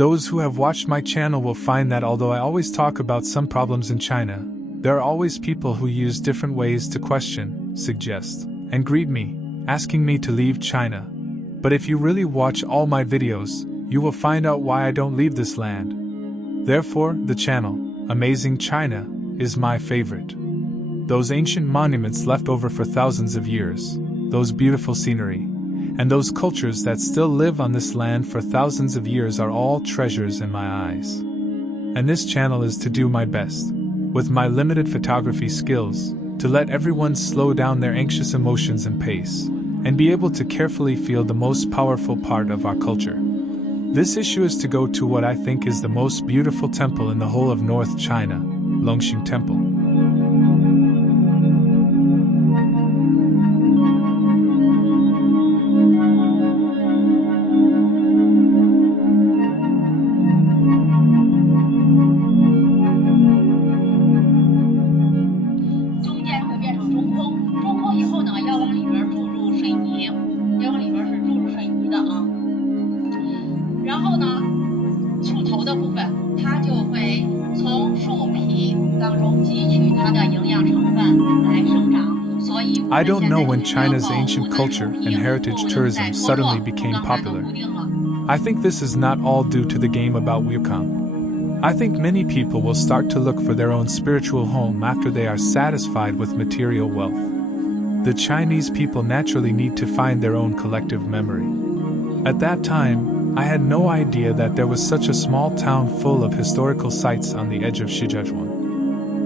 Those who have watched my channel will find that although I always talk about some problems in China, there are always people who use different ways to question, suggest, and greet me, asking me to leave China. But if you really watch all my videos, you will find out why I don't leave this land. Therefore, the channel, Amazing China, is my favorite. Those ancient monuments left over for thousands of years, those beautiful scenery, and those cultures that still live on this land for thousands of years are all treasures in my eyes. And this channel is to do my best, with my limited photography skills, to let everyone slow down their anxious emotions and pace, and be able to carefully feel the most powerful part of our culture. This issue is to go to what I think is the most beautiful temple in the whole of North China, Longxing Temple. I don't know when China's ancient culture and heritage tourism suddenly became popular. I think this is not all due to the game about Wukong. I think many people will start to look for their own spiritual home after they are satisfied with material wealth. The Chinese people naturally need to find their own collective memory. At that time, I had no idea that there was such a small town full of historical sites on the edge of Shijiazhuang.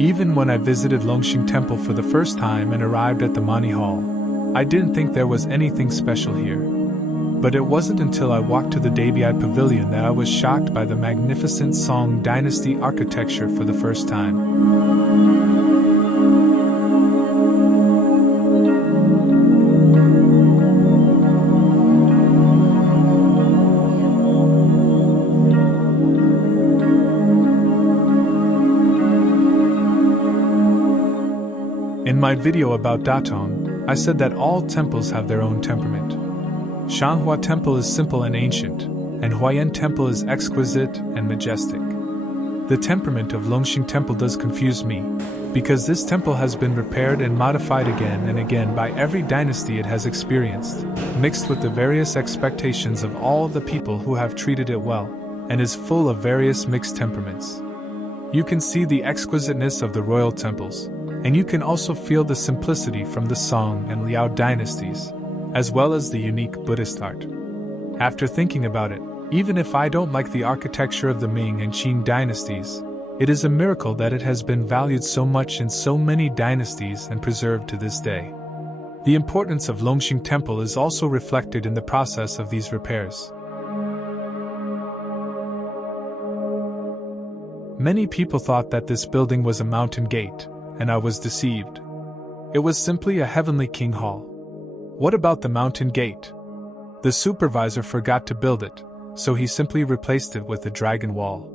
Even when I visited Longxing Temple for the first time and arrived at the Mani Hall, I didn't think there was anything special here. But it wasn't until I walked to the Dabiai Pavilion that I was shocked by the magnificent Song Dynasty architecture for the first time. In my video about Datong, I said that all temples have their own temperament. Shanghua Temple is simple and ancient, and Huayan Temple is exquisite and majestic. The temperament of Longxing Temple does confuse me, because this temple has been repaired and modified again and again by every dynasty it has experienced, mixed with the various expectations of all the people who have treated it well, and is full of various mixed temperaments. You can see the exquisiteness of the royal temples, and you can also feel the simplicity from the Song and Liao dynasties, as well as the unique Buddhist art. After thinking about it, even if I don't like the architecture of the Ming and Qing dynasties, it is a miracle that it has been valued so much in so many dynasties and preserved to this day. The importance of Longxing Temple is also reflected in the process of these repairs. Many people thought that this building was a mountain gate, and I was deceived. It was simply a heavenly king hall. What about the mountain gate? The supervisor forgot to build it, so he simply replaced it with a dragon wall.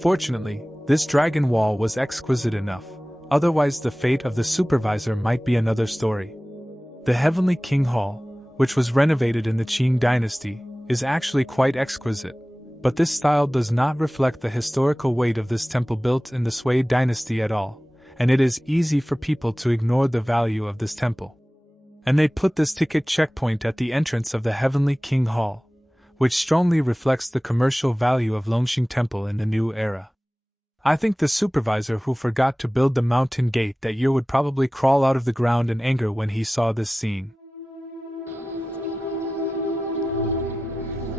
Fortunately, this dragon wall was exquisite enough, otherwise the fate of the supervisor might be another story. The heavenly king hall, which was renovated in the Qing dynasty, is actually quite exquisite, but this style does not reflect the historical weight of this temple built in the Sui dynasty at all, and it is easy for people to ignore the value of this temple. And they put this ticket checkpoint at the entrance of the Heavenly King Hall, which strongly reflects the commercial value of Longxing Temple in the new era. I think the supervisor who forgot to build the mountain gate that year would probably crawl out of the ground in anger when he saw this scene.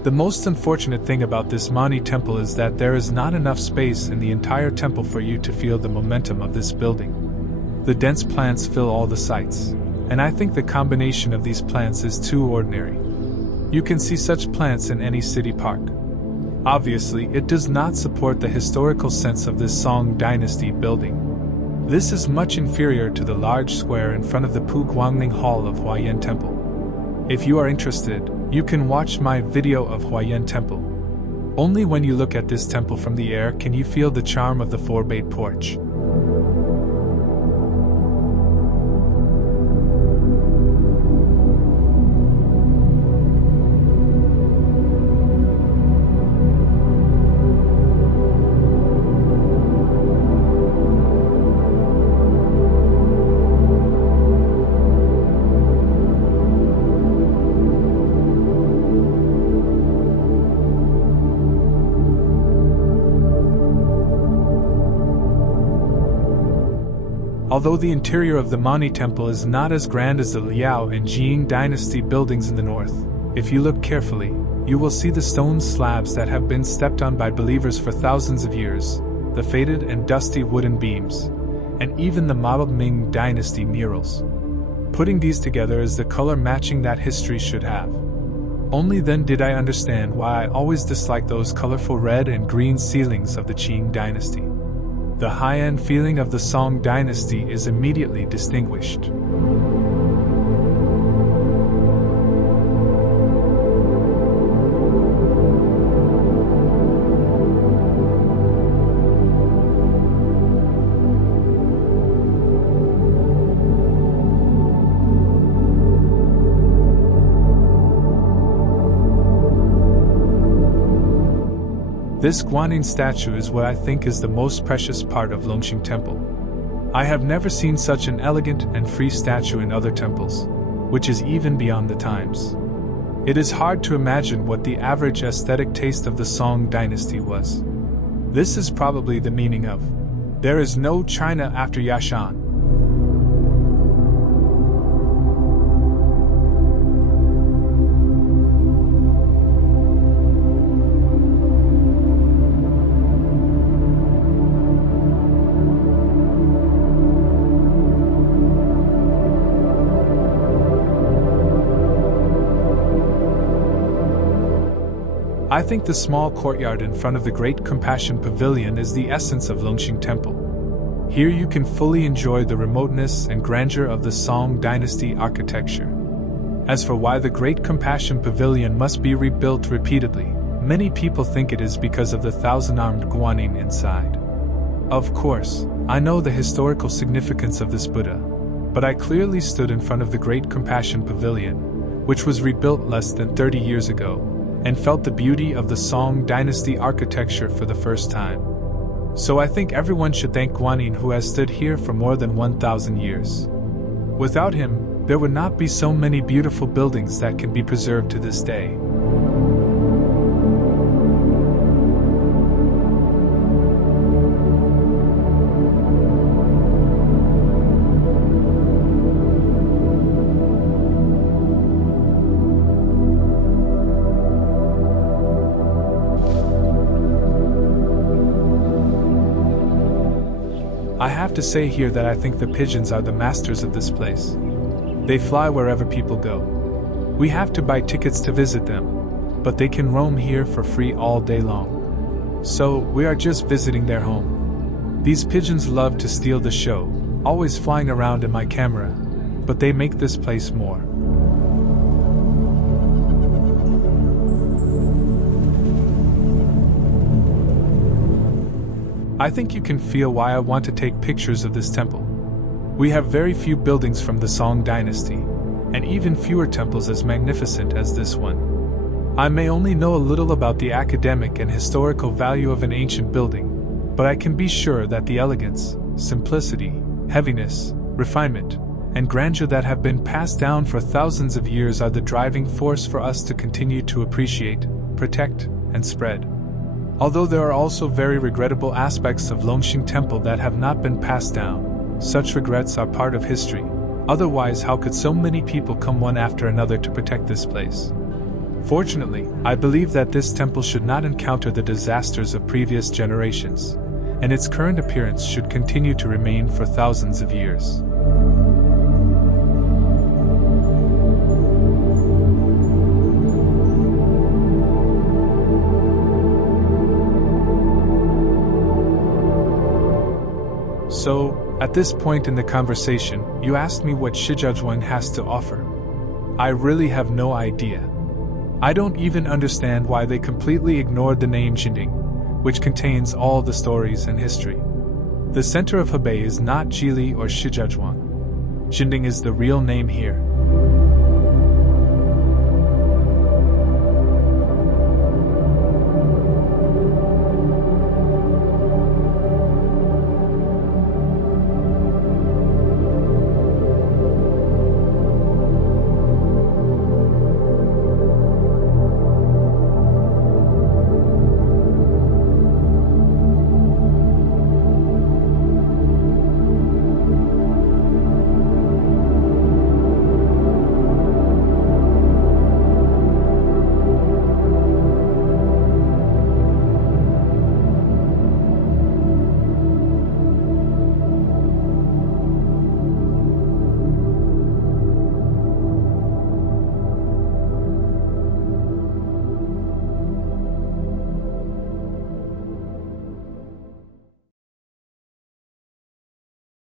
The most unfortunate thing about this Mani temple is that there is not enough space in the entire temple for you to feel the momentum of this building. The dense plants fill all the sites, and I think the combination of these plants is too ordinary. You can see such plants in any city park. Obviously, it does not support the historical sense of this Song Dynasty building. This is much inferior to the large square in front of the Pu Guangning Hall of Huayan Temple. If you are interested, you can watch my video of Huayan Temple. Only when you look at this temple from the air can you feel the charm of the four-bayed porch. Although the interior of the Mani Temple is not as grand as the Liao and Jing dynasty buildings in the north, if you look carefully, you will see the stone slabs that have been stepped on by believers for thousands of years, the faded and dusty wooden beams, and even the modeled Ming dynasty murals. Putting these together is the color matching that history should have. Only then did I understand why I always disliked those colorful red and green ceilings of the Qing dynasty. The high-end feeling of the Song dynasty is immediately distinguished. This Guanyin statue is what I think is the most precious part of Longxing Temple. I have never seen such an elegant and free statue in other temples, which is even beyond the times. It is hard to imagine what the average aesthetic taste of the Song dynasty was. This is probably the meaning of, "There is no China after Yashan." I think the small courtyard in front of the Great Compassion Pavilion is the essence of Longxing Temple. Here you can fully enjoy the remoteness and grandeur of the Song dynasty architecture. As for why the Great Compassion Pavilion must be rebuilt repeatedly, many people think it is because of the thousand-armed Guanyin inside. Of course, I know the historical significance of this Buddha, but I clearly stood in front of the Great Compassion Pavilion, which was rebuilt less than 30 years ago, and felt the beauty of the Song dynasty architecture for the first time. So I think everyone should thank Guanyin, who has stood here for more than 1,000 years. Without him, there would not be so many beautiful buildings that can be preserved to this day. I have to say here that I think the pigeons are the masters of this place. They fly wherever people go. We have to buy tickets to visit them, but they can roam here for free all day long. So, we are just visiting their home. These pigeons love to steal the show, always flying around in my camera, but they make this place more. I think you can feel why I want to take pictures of this temple. We have very few buildings from the Song dynasty, and even fewer temples as magnificent as this one. I may only know a little about the academic and historical value of an ancient building, but I can be sure that the elegance, simplicity, heaviness, refinement, and grandeur that have been passed down for thousands of years are the driving force for us to continue to appreciate, protect, and spread. Although there are also very regrettable aspects of Longxing Temple that have not been passed down, such regrets are part of history. Otherwise, how could so many people come one after another to protect this place? Fortunately, I believe that this temple should not encounter the disasters of previous generations, and its current appearance should continue to remain for thousands of years. So, at this point in the conversation, you asked me what Shijiazhuang has to offer. I really have no idea. I don't even understand why they completely ignored the name Jinding, which contains all the stories and history. The center of Hebei is not Jili or Shijiazhuang. Jinding is the real name here.